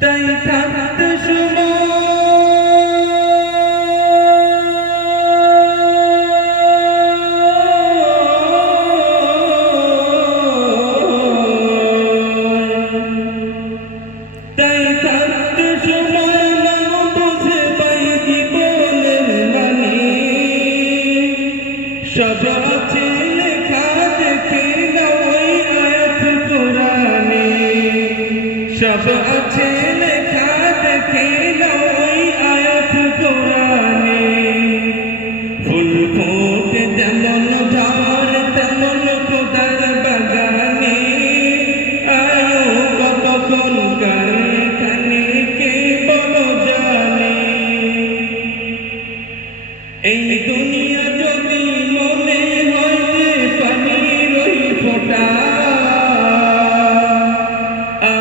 তাই থাকতে সময় তাই থাকতে সময় নাম বুঝে পাই জীবনের মানে সব আছে লেখা দেখে না ওই আয়াত কোরআনে সব আছে লেখা দেখে না ওই আয়াত কোরআনে ফুল ফোটে যেমন ঝড় তেমন খোদার বাগানে আয়ো কতক্ষণ কারখানে কে বলো জানে এই দুনিয়া যদি মনে হয় যে পানির ওই ফোঁটা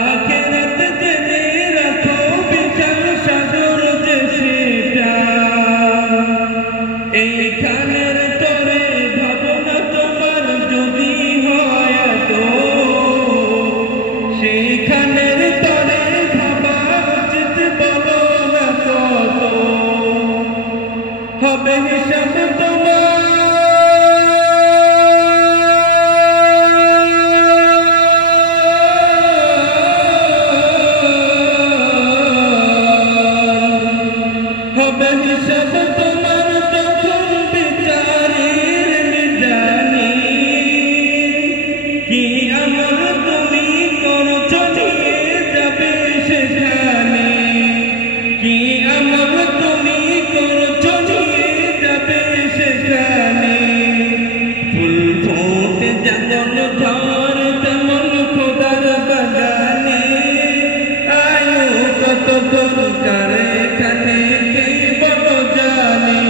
আখিরাত জেনে রাখো বিশাল সাগর যে সেটা এইখানের তরে ভাবনা তোমার যদি হয় তো সেইখানের তরে ভাবা উচিত বলো না কত হবে হিসাব তোমার হবে হিসাব তোমার যখন বিচারের মিজানে কি আমল তুমি করছো নিয়ে যাবে সেখানে কি আমল তুমি করছো নিয়ে যাবে সেখানে ফুল ফোটে যেমন ঝড় তেমন খোদার বাগানে আয়ো কত কারখানে কে বলো জানে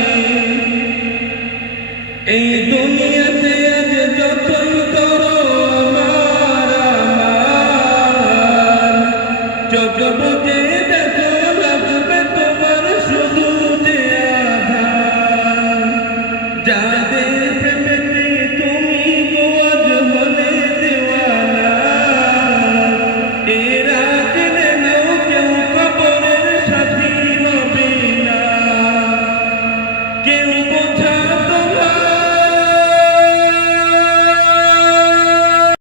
এই